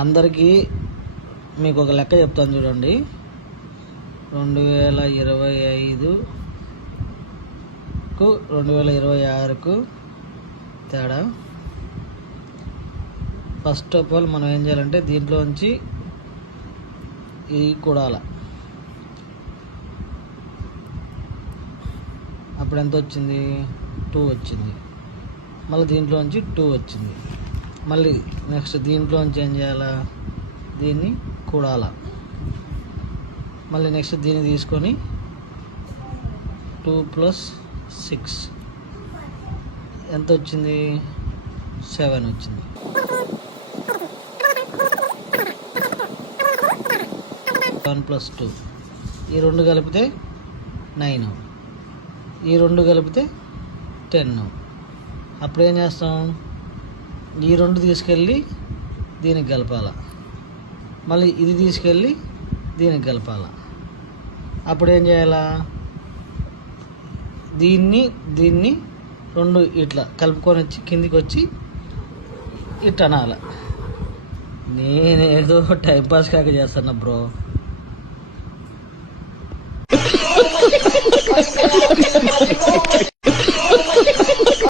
అందరికీ మీకు ఒక లెక్క చెప్తాను చూడండి. 2025కు 2026కు తేడా. ఫస్ట్ ఆఫ్ ఆల్ మనం ఏం చేయాలంటే దీంట్లోంచి ఈ కూడాల అప్పుడు ఎంత వచ్చింది? 2 వచ్చింది. మళ్ళీ దీంట్లోంచి 2 వచ్చింది. మళ్ళీ నెక్స్ట్ దీంట్లోంచి ఏం చేయాలా? దీన్ని కూడాల. మళ్ళీ నెక్స్ట్ దీన్ని తీసుకొని 2 + 6 ఎంత వచ్చింది? 7 వచ్చింది. +2 ఈ 2 కలిపితే 9, ఈ 2 కలిపితే 10. అప్పుడు ఏం చేస్తాం? ఈ 2 తీసుకెళ్ళి దీనికి కలపాల, మళ్ళీ ఇది తీసుకెళ్ళి దీనికి కలపాల. అప్పుడు ఏం చేయాలా? దీన్ని 2 ఇట్లా కలుపుకొని వచ్చి కిందికి వచ్చి ఇట్లా అనాల. నేనేదో టైంపాస్ కాక చేస్తున్నా బ్రో.